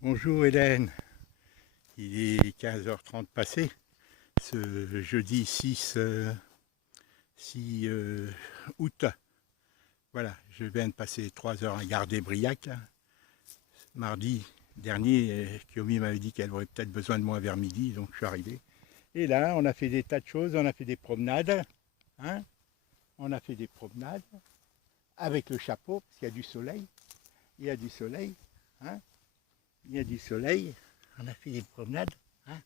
Bonjour Hélène, il est 15h30 passé, ce jeudi 6 août. Voilà, je viens de passer 3 heures à Gardé-Briac. Là. Mardi dernier, Kiomi m'avait dit qu'elle aurait peut-être besoin de moi vers midi, donc je suis arrivé. Et là, on a fait des tas de choses, on a fait des promenades, hein, on a fait des promenades avec le chapeau, parce qu'il y a du soleil, il y a du soleil, hein, il y a du soleil, on a fait des promenades, hein,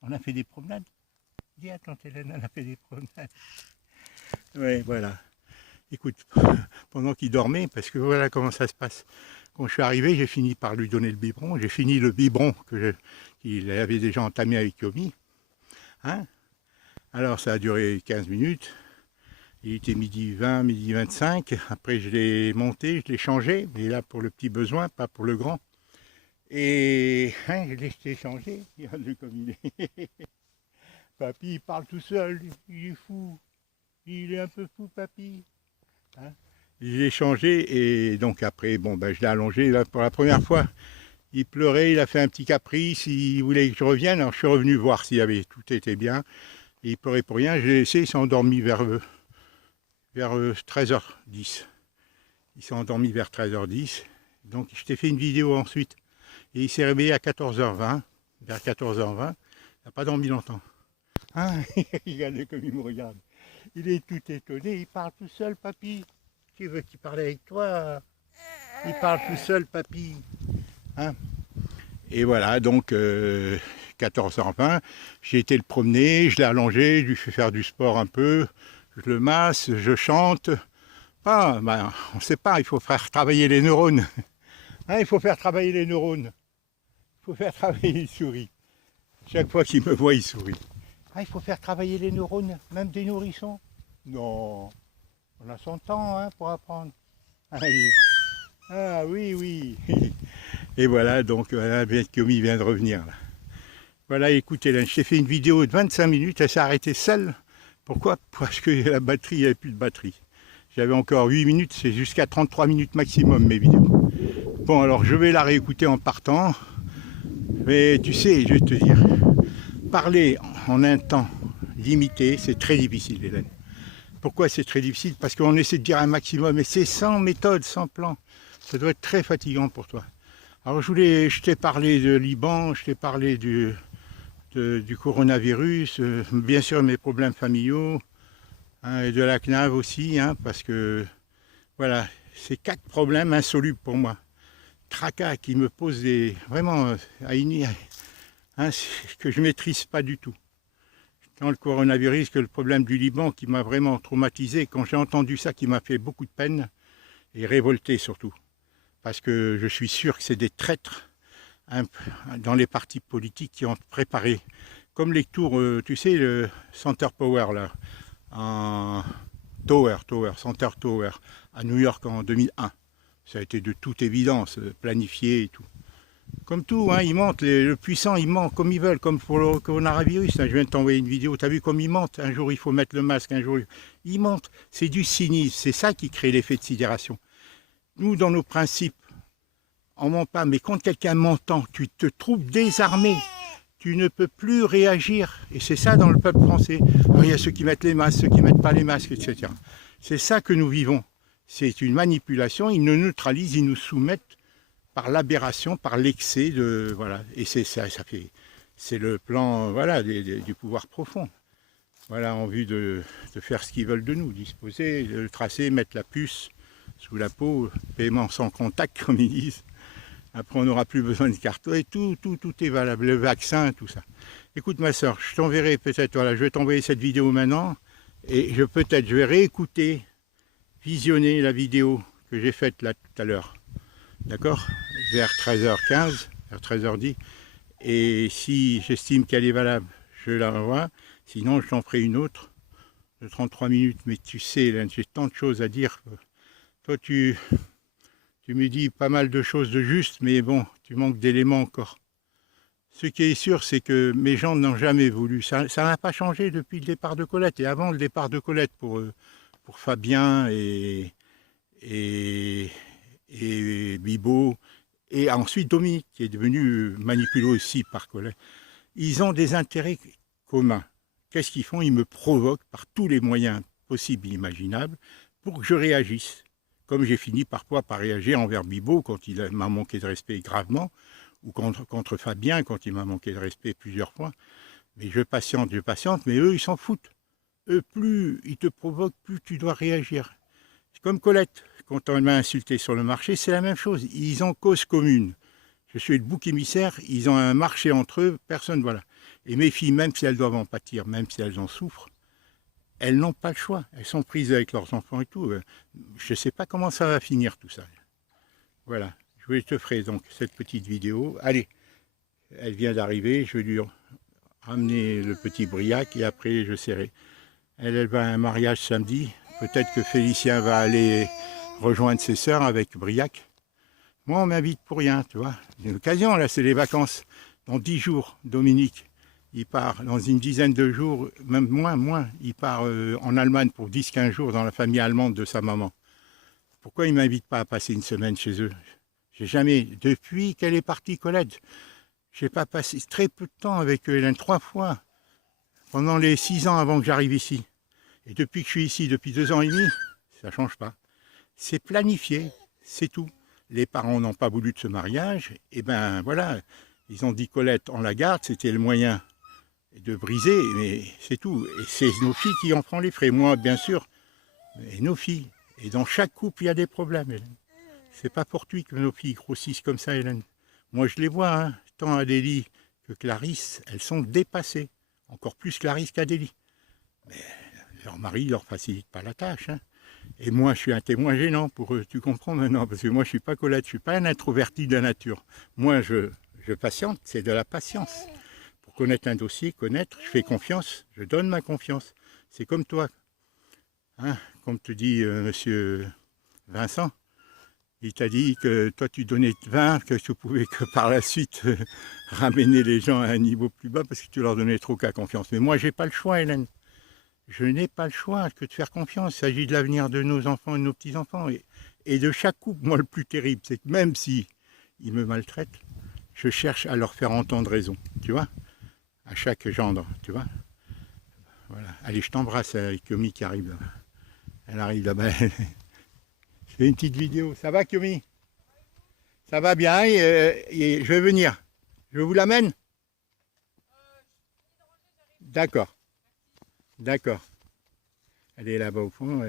on a fait des promenades. Dis à tante Hélène, on a fait des promenades. Oui, voilà. Écoute, pendant qu'il dormait, parce que voilà comment ça se passe. Quand je suis arrivé, j'ai fini par lui donner le biberon. J'ai fini le biberon qu'il avait déjà entamé avec Yomi. Hein. Alors ça a duré 15 minutes. Il était midi 20, midi 25. Après je l'ai monté, je l'ai changé. Mais là pour le petit besoin, pas pour le grand. Et hein, je l'ai changé. Regarde comme il est. Papy, il parle tout seul. Il est fou. Il est un peu fou, papy. Hein, je l'ai changé et donc après, bon, ben, je l'ai allongé. Là, pour la première fois, il pleurait, il a fait un petit caprice, il voulait que je revienne. Alors je suis revenu voir s'il avait tout était bien. Et il pleurait pour rien. Je l'ai laissé, il s'est endormi vers 13h10. Il s'est endormi vers 13h10. Donc je t'ai fait une vidéo ensuite. Et il s'est réveillé à 14h20. Vers 14h20. Il n'a pas dormi longtemps. Hein. Regardez comme il me regarde. Il est tout étonné, il parle tout seul, papy. Tu veux qu'il parle avec toi? Il parle tout seul, papy. Hein, et voilà, donc 14h20, j'ai été le promener, je l'ai allongé, je lui fais faire du sport un peu, je le masse, je chante. Ah, ben, on ne sait pas, il faut faire travailler les neurones. Hein, il faut faire travailler les neurones. Il faut faire travailler, il sourit. Chaque fois qu'il me voit, il sourit. Ah, il faut faire travailler les neurones, même des nourrissons. Non, on a son temps hein, pour apprendre. Ah oui, oui. Et voilà, donc voilà, Kiomi vient de revenir. Là. Voilà, écoutez, là, je t'ai fait une vidéo de 25 minutes, elle s'est arrêtée seule. Pourquoi? Parce que la batterie, il n'y avait plus de batterie. J'avais encore 8 minutes, c'est jusqu'à 33 minutes maximum mes vidéos. Bon, alors je vais la réécouter en partant. Mais tu sais, je vais te dire, parler en un temps limité, c'est très difficile, Hélène. Pourquoi c'est très difficile? Parce qu'on essaie de dire un maximum, et c'est sans méthode, sans plan. Ça doit être très fatigant pour toi. Alors je t'ai parlé de Liban, je t'ai parlé du coronavirus, bien sûr mes problèmes familiaux, hein, et de la CNAV aussi, hein, parce que voilà, c'est 4 problèmes insolubles pour moi. Tracas qui me posent vraiment hein, que je ne maîtrise pas du tout. Tant le coronavirus que le problème du Liban qui m'a vraiment traumatisé, quand j'ai entendu ça, qui m'a fait beaucoup de peine et révolté surtout. Parce que je suis sûr que c'est des traîtres dans les partis politiques qui ont préparé, comme les tours, tu sais, le Center Power, là, en Center Tower, à New York en 2001. Ça a été de toute évidence planifié et tout. Comme tout, hein, ils mentent, le puissant, ils mentent comme ils veulent, comme pour le coronavirus. Hein, je viens de t'envoyer une vidéo, tu as vu comme ils mentent. Un jour, il faut mettre le masque, un jour, ils mentent. C'est du cynisme, c'est ça qui crée l'effet de sidération. Nous, dans nos principes, on ment pas, mais quand quelqu'un m'entend, tu te trouves désarmé, tu ne peux plus réagir. Et c'est ça dans le peuple français. Alors, il y a ceux qui mettent les masques, ceux qui ne mettent pas les masques, etc. C'est ça que nous vivons. C'est une manipulation, ils nous neutralisent, ils nous soumettent par l'aberration, par l'excès de... Voilà. Et c'est ça, c'est le plan voilà, du pouvoir profond. Voilà, en vue de faire ce qu'ils veulent de nous, disposer, le tracer, mettre la puce sous la peau, paiement sans contact, comme ils disent. Après, on n'aura plus besoin de carte. Et tout est valable, le vaccin, tout ça. Écoute, ma soeur, je t'enverrai peut-être, voilà, je vais t'envoyer cette vidéo maintenant. Et je vais réécouter, visionner la vidéo que j'ai faite là tout à l'heure. D'accord? Vers 13h15, vers 13h10. Et si j'estime qu'elle est valable, je la revois. Sinon, je t'en ferai une autre de 33 minutes. Mais tu sais, j'ai tant de choses à dire. Toi, tu me dis pas mal de choses de juste, mais bon, tu manques d'éléments encore. Ce qui est sûr, c'est que mes gens n'ont jamais voulu. Ça n'a pas changé depuis le départ de Colette. Et avant le départ de Colette pour Fabien et Bibo et ensuite Dominique, qui est devenu manipulé aussi par Colette. Ils ont des intérêts communs. Qu'est-ce qu'ils font? Ils me provoquent par tous les moyens possibles et imaginables pour que je réagisse. Comme j'ai fini parfois par réagir envers Bibo quand il m'a manqué de respect gravement, ou contre Fabien quand il m'a manqué de respect plusieurs fois. Mais je patiente, mais eux, ils s'en foutent. Eux, plus ils te provoquent, plus tu dois réagir. C'est comme Colette, quand elle m'a insulté sur le marché, c'est la même chose. Ils ont cause commune. Je suis le bouc émissaire, ils ont un marché entre eux, personne, voilà. Et mes filles, même si elles doivent en pâtir, même si elles en souffrent, elles n'ont pas le choix. Elles sont prises avec leurs enfants et tout. Je ne sais pas comment ça va finir tout ça. Voilà, je te ferai donc cette petite vidéo. Allez, elle vient d'arriver, je vais lui ramener le petit Briac et après je serai. Elle va à un mariage samedi. Peut-être que Félicien va aller rejoindre ses sœurs avec Briac. Moi, on m'invite pour rien, tu vois. C'est une occasion, là, c'est les vacances. Dans 10 jours, Dominique, il part dans une dizaine de jours, même moins, il part en Allemagne pour 10-15 jours dans la famille allemande de sa maman. Pourquoi il ne m'invite pas à passer une semaine chez eux? J'ai jamais, depuis qu'elle est partie, Colette, j'ai pas passé très peu de temps avec Hélène, 3 fois, pendant les 6 ans avant que j'arrive ici. Et depuis que je suis ici, depuis 2 ans et demi, ça ne change pas. C'est planifié, c'est tout. Les parents n'ont pas voulu de ce mariage, et ben voilà, ils ont dit Colette, on la garde, c'était le moyen de briser, mais c'est tout. Et c'est nos filles qui en feront les frais, moi bien sûr, et nos filles. Et dans chaque couple, il y a des problèmes, Hélène. C'est pas fortuit que nos filles grossissent comme ça, Hélène. Moi je les vois, hein, tant Adélie que Clarisse, elles sont dépassées. Encore plus Clarisse qu'Adélie. Mais leur mari ne leur facilite pas la tâche. Hein. Et moi, je suis un témoin gênant pour eux, tu comprends maintenant? Parce que moi, je ne suis pas Colette, je ne suis pas un introverti de la nature. Moi, je patiente, c'est de la patience. Pour connaître un dossier, connaître, je fais confiance, je donne ma confiance. C'est comme toi. Hein, comme te dit monsieur Vincent, il t'a dit que toi, tu donnais 20, que tu pouvais que par la suite ramener les gens à un niveau plus bas parce que tu leur donnais trop qu'à confiance. Mais moi, je n'ai pas le choix, Hélène. Je n'ai pas le choix que de faire confiance. Il s'agit de l'avenir de nos enfants et de nos petits-enfants. Et de chaque couple, moi, le plus terrible, c'est que même si ils me maltraitent, je cherche à leur faire entendre raison, tu vois, à chaque gendre, tu vois. Voilà. Allez, je t'embrasse avec Kyomi qui arrive là. Elle arrive là-bas. Je fais une petite vidéo. Ça va, Kyomi? Ça va bien et je vais venir. Je vous l'amène? D'accord. D'accord. Elle est là-bas au fond.